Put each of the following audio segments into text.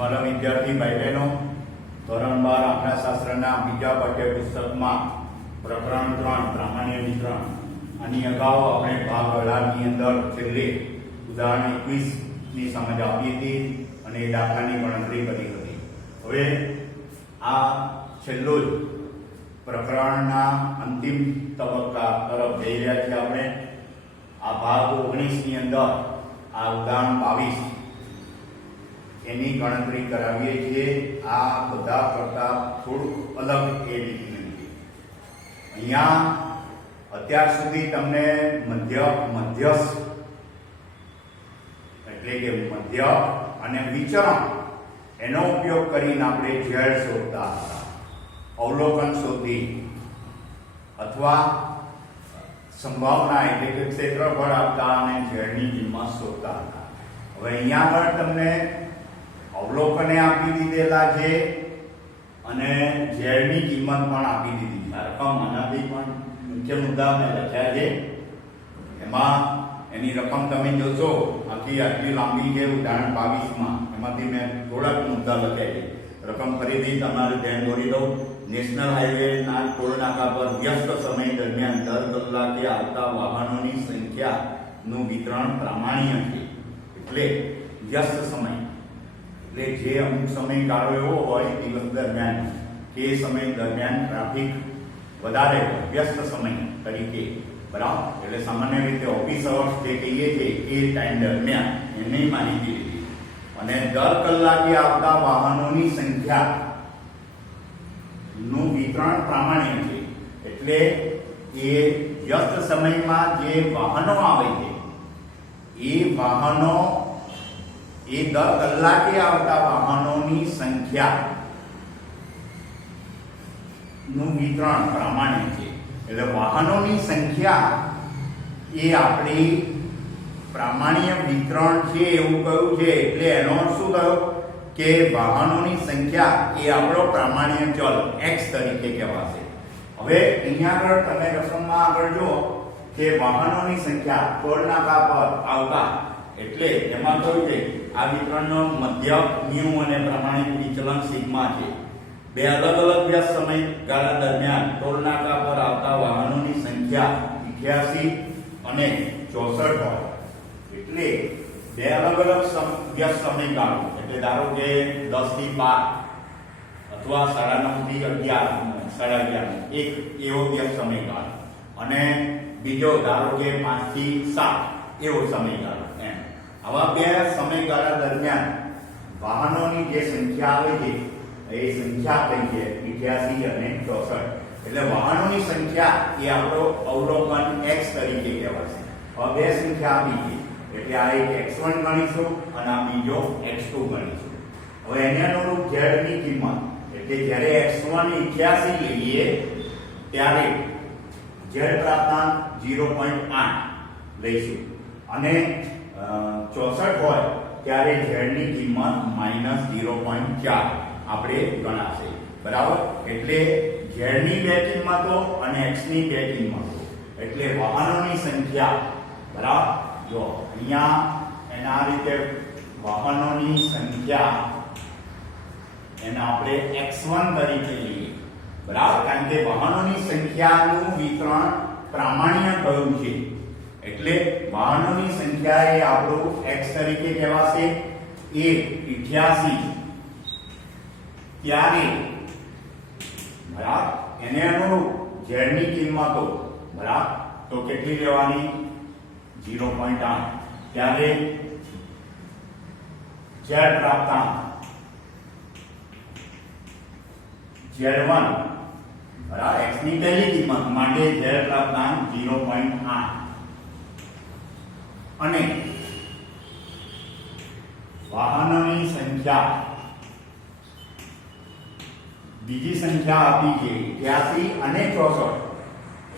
મારા વિદ્યાર્થી ભાઈ બહેનો, ધોરણ 12 આંકડાશાસ્ત્રના બીજા પાઠ્યપુસ્તકમાં પ્રકરણ 3 પ્રામાણ્ય વિતરણ આની અગાઉ આપણે ભાગ 18 ની અંદર છેલ્લે ઉદાહરણ 21 ની સમજ આપી હતી અને એ દાખલાની ગણતરી કરી હતી. હવે આ છેલ્લો જ પ્રકરણના અંતિમ તબક્કા તરફ જઈ રહ્યા છીએ. આપણે આ ભાગ 19 ની અંદર આ ઉદાહરણ 22 એની ગણતરી કરાવીએ છીએ. આ બધા કરતા થોડુંક અલગ એ રીતની અહીંયા અત્યાર સુધી તમને મધ્યસ્થ એટલે કે મધ્ય અને વિચરણ એનો ઉપયોગ કરીને આપણે ઝેડ શોધતા હતા, અવલોકન શોધી અથવા સંભાવના એટલે કે ક્ષેત્રફળ આપતા અને ઝેડની કિંમત શોધતા હતા. હવે અહીંયા આગળ તમને અવલોકને આપી દીધેલા છે અને ઝેડની કિંમત પણ આપી દીધી છે. રકમ આનાથી પણ મુખ્ય મુદ્દા મેં લખ્યા છે. એમાં એની રકમ તમે જોશો આટલી લાંબી છે ઉદાહરણ 22માં, એમાંથી મેં થોડાક મુદ્દા લખ્યા છે. રકમ ફરીથી તમારે ધ્યાન દોરી દઉં. નેશનલ હાઈવેના ટોલ નાકા પર વ્યસ્ત સમય દરમિયાન દર કલાકે આવતા વાહનોની સંખ્યાનું વિતરણ પ્રામાણ્ય છે. એટલે વ્યસ્ત સમય એટલે જે અમુક સમયગાળો એવો હોય દિવસ દરમિયાન કે સમય દરમિયાન ટ્રાફિક વધારે હોય, વ્યસ્ત સમય તરીકે, બરાબર. એટલે સામાન્ય રીતે ઓફિસ અવર્સ જે કહીએ છીએ એ ટાઈમ દરમિયાન એની માહિતી લીધી. અને દર કલાકે આવતા વાહનોની સંખ્યા નું વિતરણ પ્રામાણ્ય છે. એટલે એ વ્યસ્ત સમયમાં જે વાહનો આવે છે એ વાહનો એ દર કલાકે આવતા વાહનોની સંખ્યા નું વિતરણ પ્રામાણ્ય છે. એટલે વાહનોની સંખ્યા એ આપણી પ્રામાણ્ય વિતરણ છે એવું કહ્યું છે. એટલે એનો શું થયો કે વાહનોની સંખ્યા એ આપણો પ્રામાણ્ય ચલ x તરીકે કહેવાશે. હવે અહીંયા આગળ તમે રકમમાં આગળ જો કે વાહનોની સંખ્યા ટોલ નાકા પર આવતા, એટલે એમાં કહ્યું છે આ વિતરણનો મધ્યક મ્યુ અને પ્રમાણિત વિચલન સિગ્મા છે. બે અલગ અલગ વ્યસ્ત સમયગાળા દરમિયાન ટોલ નાકા પર આવતા વાહનોની સંખ્યા 88 અને 64 હોય. એટલે બે અલગ અલગ વ્યસ્ત સમયગાળો એટલે ધારો કે 10 થી 12 અથવા 9:30 થી 11 એક એવો વ્યસ્ત સમયગાળો અને બીજો ધારો કે 5 થી 7 એવો સમયગાળો. આવા બે સમયગાળા દરમિયાન વાહનોની જે સંખ્યા આવે છે એ સંખ્યા કઈ છે 88 અને 64. એટલે વાહનોની સંખ્યા એ આપણો અવલોકન x તરીકે કહેવાશે. હવે બે સંખ્યા આપી છે એટલે આ એક x1 ગણીશું અને આ બીજો x2 ગણીશું. હવે એને અનુરૂપ z ની કિંમત એટલે જ્યારે x1 88 લઈએ ત્યારે z પ્રાપ્તાંક 0.8 લઈશું અને 64 હોય ત્યારે z ની કિંમત -0.4 આપણે ગણાશે, બરાબર. એટલે z ની બે કિંમતો અને x ની બે કિંમતો એટલે વાહનોની સંખ્યા, બરાબર. જો અહીંયા એના આ રીતે વાહનોની સંખ્યા એને આપણે x1 તરીકે લઈએ, બરાબર. કારણ કે વાહનોની સંખ્યાનું વિતરણ પ્રામાણ્ય કયું છે એટલે વાહનોની સંખ્યા એ આપણું x તરીકે કહેવાશે. એ 88 ત્યારે, બરાબર, એને અનુરૂપ z ની કિંમતો, બરાબર, તો કેટલી લેવાની 0.8 ત્યારે z પ્રાપ્તાંક z1, બરાબર, x ની પહેલી કિંમત માટે z પ્રાપ્તાંક 0.8 અને વાહનોની સંખ્યા બીજી સંખ્યા આપી છે 88 અને 64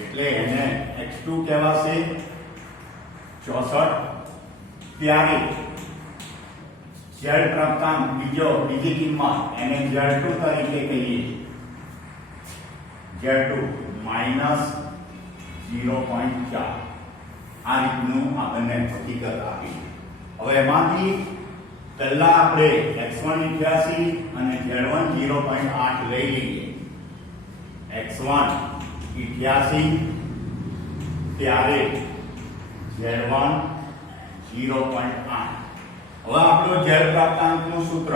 એટલે એને x2 કહેવાશે. 64 ત્યારે z પ્રાપ્તાંક બીજી કિંમત એને z2 તરીકે કહીએ. z2 -0.4 આ રીતનું આપણને હકીકત આપી. હવે એમાંથી પહેલા આપણે x1 88 અને z1 0.8 લઈ લઈએ. x1 88 ત્યારે z1 0.8. હવે આપણો z પ્રાપ્તાંકનું સૂત્ર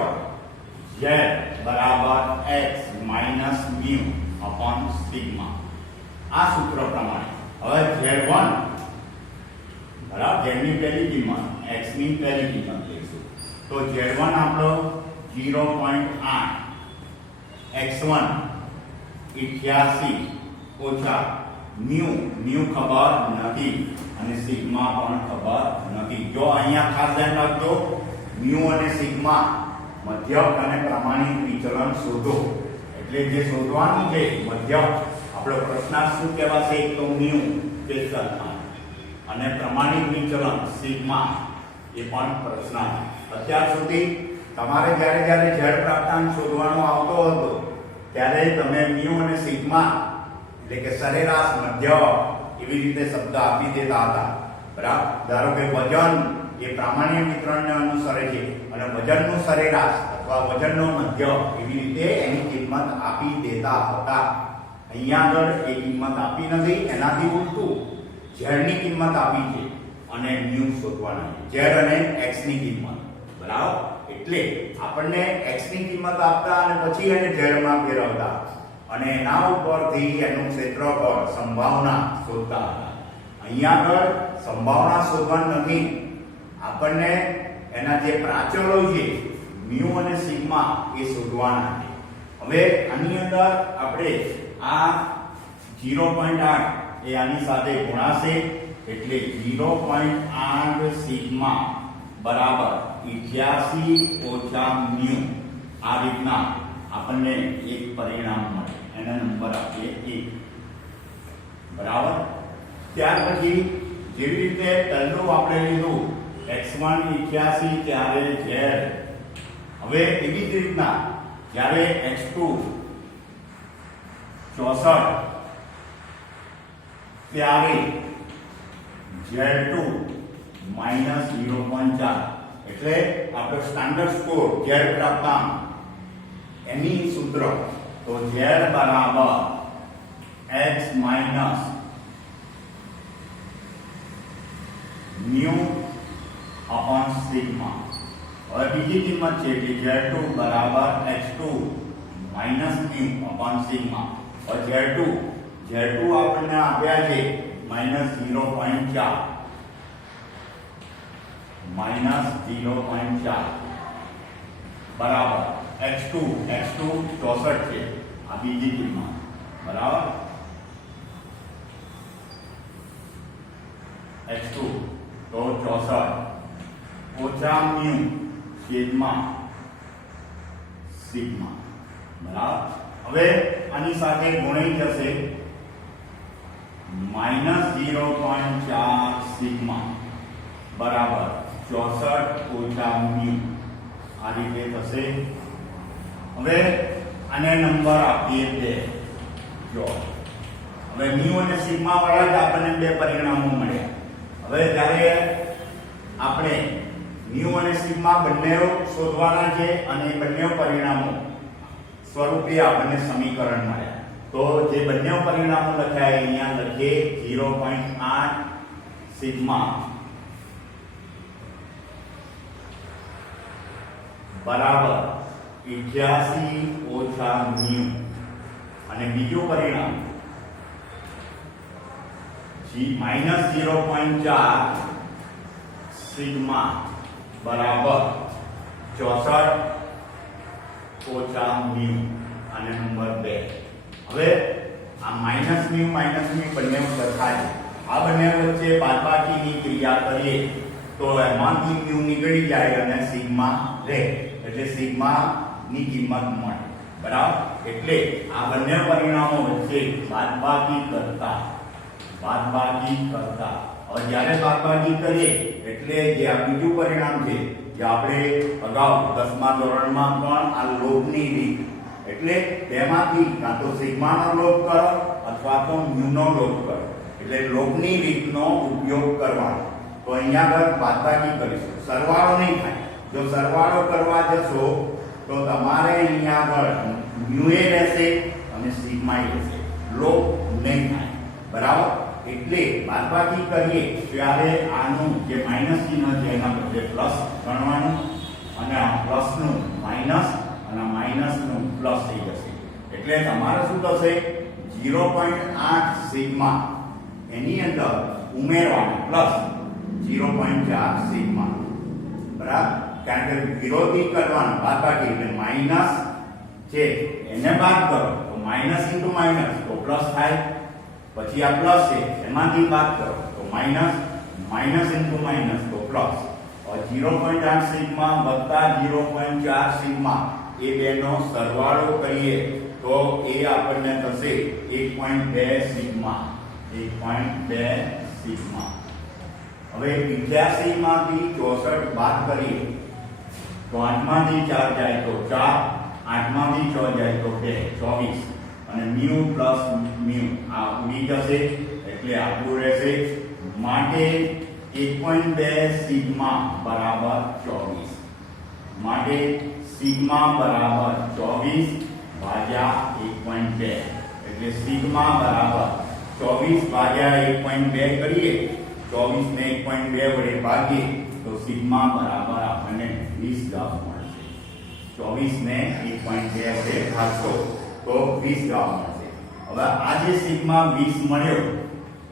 z બરાબર x minus mu upon sigma. આ સૂત્ર પ્રમાણે હવે z1 બરાબર z ની પહેલી કિંમત x ની પહેલી કિંમત લઈશું. તો z1 આપણો 0.8 x1 88 ઓછા મ્યુ ખબર નથી અને સિગ્મા પણ ખબર નથી. જો અહીંયા ખાસ ધ્યાન રાખજો, મ્યુ અને સિગ્મા મધ્યક અને પ્રમાણિક વિચલન શોધો. એટલે જે શોધવાનું છે મધ્યક, આપણો પ્રશ્નાર્થ શું કહેવાશે? એક તો મ્યુ કે ચલમાન અને પ્રમાણિક વિચલન સિગ્મા એ પણ પ્રશ્નાર્થ. અત્યાર સુધી તમારે જ્યારે z પ્રાપ્તાંક શોધવાનો આવતો હતો ત્યારે તમે મ્યુ અને સિગ્મા એટલે કે સરેરાશ, મધ્ય એવી રીતે શબ્દ આપી દેતા હતા. બરાબર? ધારો કે વજન એ પ્રામાણિક વિતરણને અનુસરે છે અને વજનનું સરેરાશ અથવા વજનનો મધ્ય એવી રીતે એની કિંમત આપી દેતા હતા. અહીંયા આગળ એ કિંમત આપી નથી, એનાથી ઉલટું z ની કિંમત આપી છે અને મ્યુ શોધવાના છે, z અને x ની કિંમત. બરાબર? એટલે આપણને x ની કિંમત આપતા અને પછી એને z માં ફેરવતા અને એના ઉપરથી એનું ક્ષેત્રફળ સંભાવના શોધતા હતા. અહીંયા આગળ સંભાવના શોધવાની નથી, આપણને એના જે પ્રાચલો છે મ્યુ અને સિગ્મા એ શોધવાના છે. હવે આની અંદર આપણે આ 0.8 એ આની સાથે ગુણાશે એટલે 0.8 સિગ્મા બરાબર 88 ઓછા મ્યુ. આ રીતના આપણને એક પરિણામ મળે, એને નંબર આપીએ 1. બરાબર? ત્યાર પછી જેવી રીતે પહેલું આપણે લીધું x1 88 ત્યારે z, હવે એવી જ રીતના જ્યારે x2 64 ત્યારે z2 માઈનસ 0.4. એટલે આપણો સ્ટાન્ડર્ડ સ્કોર z પ્રાપ્તાંક એની સૂત્ર તો z બરાબર x minus mu upon sigma. હવે બીજી કિંમત છે કે z2 બરાબર x2 minus mu upon sigma. હવે z2 આપણને આપ્યા છે માઈનસ 0.4 બરાબર x2 64 છે, આ બીજી કિંમત. બરાબર? x2 તો 64 ઓછા મ્યુ છેદમાં સિગ્મા. બરાબર? હવે આની સાથે ગુણાઈ જશે માઈનસ 0.4 સિગ્મા બરાબર 64 ઓછા મ્યુ. આ રીતે થશે. હવે આને નંબર આપીએ 2. જો હવે મ્યુ અને સિગ્મા વાળા જ આપણને બે પરિણામો મળ્યા. હવે જ્યારે આપણે મ્યુ અને સિગ્મા બંને શોધવાના છે અને બંને પરિણામો સ્વરૂપે આપણને સમીકરણ મળ્યા. તો જે બંને પરિણામો લખ્યા અહીંયા લખીએ 0.8 સિગ્મા બરાબર 88 ઓછા મ્યુ અને બીજું પરિણામ માઈનસ 0.4 સિગ્મા બરાબર 64 ઓછા મ્યુ અને નંબર 2. હવે આ માઈનસ મ્યુ બંને સરખા છે. આ બંને વચ્ચે બાદબાકીની ક્રિયા કરીએ તો એમાંથી મ્યુ નીકળી જાય અને સિગ્મા રહે, એટલે સિગ્મા ની કિંમત મળે. બરાબર? એટલે આ બંને પરિણામો વચ્ચે બાદબાકી કરતા હવે જ્યારે બાદબાકી કરીએ એટલે જે આ બીજું પરિણામ છે જે આપણે અગાઉ 10મા ધોરણમાં પણ આ લોભની રીત, એટલે બેમાંથી કાં તો સિગ્માનો લોભ કરો અથવા તો મ્યુનો લોભ કરો, એટલે લોભની રીતનો ઉપયોગ કરવાનો. તો અહીંયા આગળ બાદબાકી કરીશું, સરવાળો નહીં થાય. જો સરવાળો કરવા જશો તો તમારે અહીંયા આગળ મ્યુ એ રહેશે અને સિગ્મા એ રહેશે, લોપ નહીં થાય, બરાબર. એટલે બાદબાકી કરીએ ત્યારે આનું જે માઈનસ ચિહ્ન છે એના બદલે પ્લસ ગણવાનું અને આ પ્લસ નું માઈનસ અને માઈનસ નું પ્લસ થઈ જશે. એટલે તમારે શું થશે, 0.8 સિગ્મા એની અંદર ઉમેરવાનું પ્લસ 0.4 સિગ્મા, બરાબર. કારણ કે વિરોધી કરવાનું બાદબાકી એટલે માઈનસ છે એને બાદ કરો તો માઈનસ ઇન્ટુ માઈનસ તો પ્લસ થાય, પછી આ પ્લસ છે એમાંથી બાદ કરો તો માઈનસ, માઈનસ ઇન્ટુ માઈનસ તો પ્લસ. 0.8 સિગ્મા વત્તા 0.4 સિગ્મા એ બેનો સરવાળો કરીએ તો એ આપણને થશે 1.2 સિગ્મા, 1.2 સિગ્મા. હવે 85 માંથી 64 બાદ કરીએ તો 8 માંથી 4 જાય તો 4, 8 માંથી 6 જાય તો 2, 24 અને મ્યુ પ્લસ મ્યુ આ ઉડી જશે એટલે આપણું રહેશે. માટે 1.2 સિગ્મા બરાબર 24, માટે સિગ્મા બરાબર 24 ભાગ્યા 1.2 એટલે સિગ્મા બરાબર 24 ભાગ્યા 1.2 કરીએ, 24 ને 1.2 વડે ભાગીએ તો સિગ્મા બરાબર આપણને 20 જવાબ મળશે. 24 ને 1.2 વડે ભાગશો તો 20 જવાબ મળશે. હવે આ જે સિગ્મા 20 મળ્યો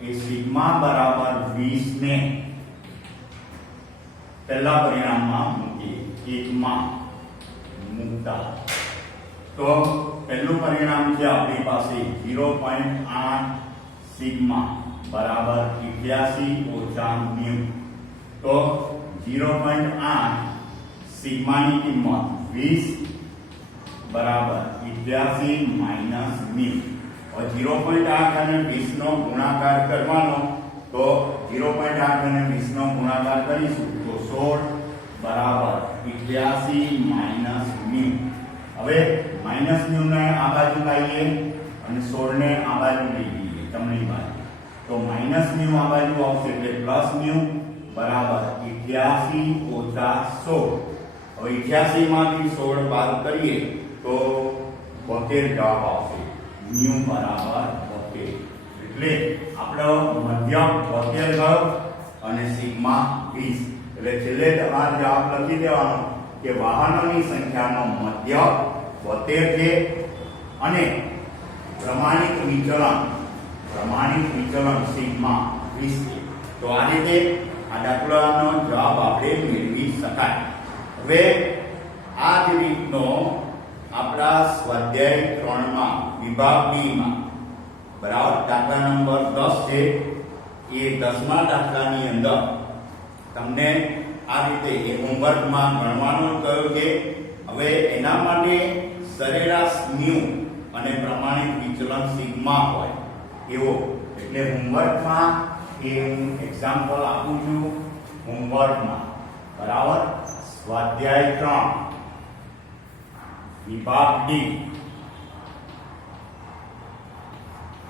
એ સિગ્મા બરાબર 20 ને પહેલા પરિણામમાં મૂકીએ, 1 માં મૂકતા તો પહેલું પરિણામ છે આપણી પાસે 0.8 સિગ્મા બરાબર 81 ઓછા મ્યુ. તો 0.8 સિગ્માની કિંમત 20 બરાબર 81 માઈનસ મ્યુ. હવે 0.8 અને 20 નો ગુણાકાર કરવાનો તો 0.8 અને 20 નો ગુણાકાર કરીશું તો 16 બરાબર 81 માઈનસ મ્યુ. હવે માઈનસ મ્યુ ને આ બાજુ લાવીએ અને 16 ને આ બાજુ લઈ જઈએ જમણી બાજુ તો માઈનસ મ્યુ આ બાજુ આવશે એટલે પ્લસ મ્યુ બરાબર 81 ઓછા 16. હવે 81 માંથી 16 બાદ કરીએ તો 72 જવાબ આવશે, મ્યુ બરાબર 72. એટલે આપણો મધ્યક 72 ગયો અને સિગ્મા 20. એટલે છેલ્લે તમારે જવાબ લખી દેવાનો કે વાહનોની સંખ્યાનો મધ્યક 72 છે અને પ્રમાણિત વિચલન સિગ્મા 20 છે. તો આ રીતે આ દાખલાનો જવાબ આપણે મેળવી શકાય. હવે આ જ રીતનો આપણા સ્વાધ્યાય 3 માં વિભાગ બી માં બરાબર દાખલા નંબર 10 છે. એ 10મા દાખલાની અંદર તમને આ રીતે એ હોમવર્કમાં ગણવાનું કહ્યું છે. હવે એના માટે સરેરાશ મ્યુ અને પ્રમાણિત વિચલન સિગ્મા હોય એવો, એટલે હોમવર્કમાં એ હું એક્ઝામ્પલ આપું છું. હોમવર્કમાં બરાબર સ્વાધ્યાય 3 વિભાગ ડી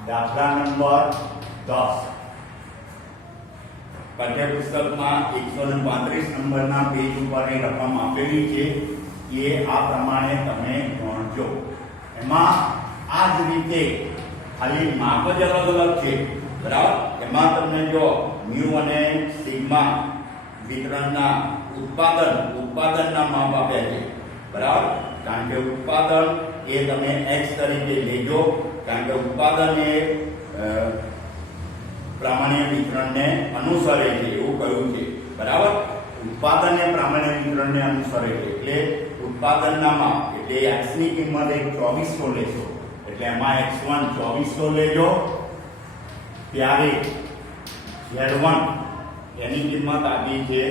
દાખલા નંબર 10 પાઠ્યપુસ્તકમાં 135 નંબરના પેજ ઉપર એ રકમ આપેલી છે. એ આ પ્રમાણે તમે ગણજો. એમાં આ જ રીતે ખાલી માપ જ અલગ અલગ છે, બરાબર. એમાં તમને જો મ્યુ અને સિગ્મા વિતરણના ઉત્પાદનના માપ આપ્યા છે, બરાબર. કારણ કે ઉત્પાદન એ તમે x તરીકે લેજો, કારણ કે ઉત્પાદન એ પ્રામાણ્ય વિતરણને અનુસરે છે એવું કહ્યું છે, બરાબર. ઉત્પાદનને પ્રામાણ્ય વિતરણને અનુસરે છે એટલે ઉત્પાદનના માપ એટલે x ની કિંમત 2400 લેશો એટલે એમાં x1 2400 લેજો, ત્યારે z1 એની કિંમત આપી છે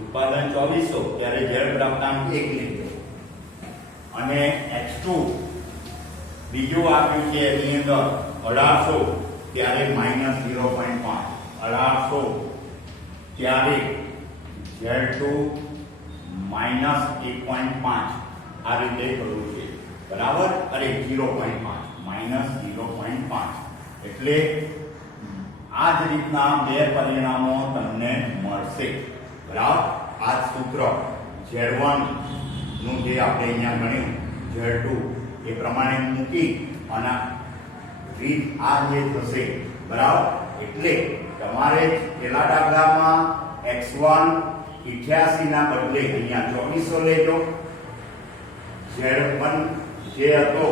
ઉત્પાદન 2400 ત્યારે z પ્રાપ્તાંક 1 લેજો અને x2 બીજું આપ્યું છે એની અંદર 1800 ત્યારે -0.5 1800 ત્યારે z2 -1.5 આ રીતે કરવું છે, બરાબર. અરે 0.5 -0.5 એટલે આ જ રીતના બે પરિણામો તમને મળશે, બરાબર. આ સૂત્ર Z1 નું જે આપણે અહીંયા ગણ્યું Z2 એ પ્રમાણે મૂકી અને રીત આ જે થશે બરાબર. એટલે તમારે પેલા દાખલામાં x1 88 ના બદલે અહીંયા 2400 લેજો. Z1 જે હતો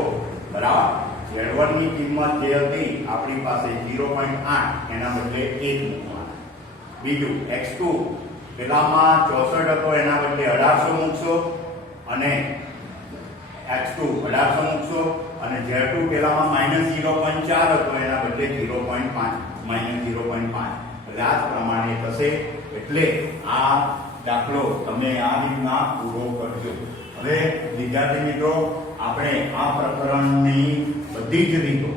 બરાબર, Z1 ની કિંમત જે હતી આપણી પાસે 0.8 એના બદલે 1 મૂકવાના. બીજું x2 પેલામાં 64 હતો એના બદલે 1800 મૂકશો અને x2 1800 મૂકશો અને Z2 પેલામાં -0.4 હતો એના બદલે 0.5 -0.5 એટલે આ જ પ્રમાણે થશે. એટલે આ દાખલો તમે આ રીતના પૂરો કરજો. હવે વિદ્યાર્થી મિત્રો, આપણે આ પ્રકરણની બધી જ રીતો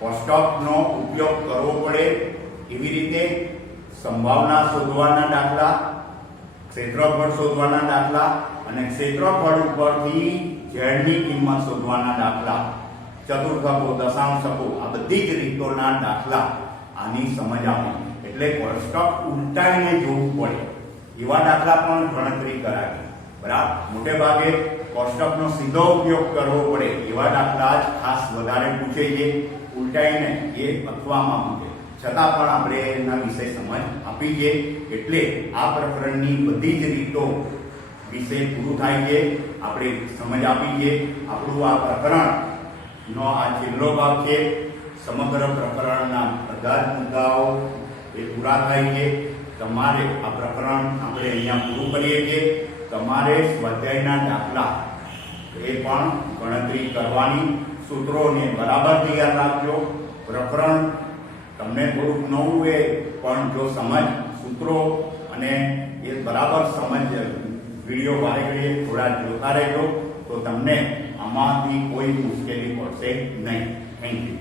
કોષ્ટકનો ઉપયોગ કરવો પડે એવી રીતે સંભાવના શોધવાના દાખલા, ક્ષેત્રફળ શોધવાના દાખલા અને ક્ષેત્રફળ ઉપરથી ઝેડની કિંમત શોધવાના દાખલા, ચતુર્થકો, દશાંશકો, આ બધી જ રીતોના દાખલા આની સમજ આપી. એટલે કોષ્ટક ઉલટાઈને જોવું પડે એવા દાખલા પણ ગણતરી કરાવી. બરાબર. મોટે ભાગે કોષ્ટકનો સીધો ઉપયોગ કરવો પડે એવા દાખલા જ ખાસ વધારે પૂછે છે. ઉલટાઈને એ અથવામાં પૂછે છતાં પણ આપણે એના વિશે સમજ આપી છે. એટલે આ પ્રકરણની બધી જ રીતો વિશે પૂરું થાય છે. આપણે સમજ આપી છે. આપણું આ પ્રકરણનો આ છેલ્લો ભાગ છે. સમગ્ર પ્રકરણના બધા જ મુદ્દાઓ એ પૂરા થાય છે. તમારે આ પ્રકરણ આપણે અહીંયા પૂરું કરીએ છીએ. તમારે સ્વાધ્યાયના દાખલા એ પણ ગણતરી કરવાની, સૂત્રોને બરાબર તૈયાર રાખજો. પ્રકરણ તમને થોડુંક નવું એ પણ જો સમજ સૂત્રો અને એ બરાબર સમજ વિડીયો વારે ઘડીએ થોડા જોતા રહેજો તો તમને આમાંથી કોઈ મુશ્કેલી પડશે નહીં. Thank you.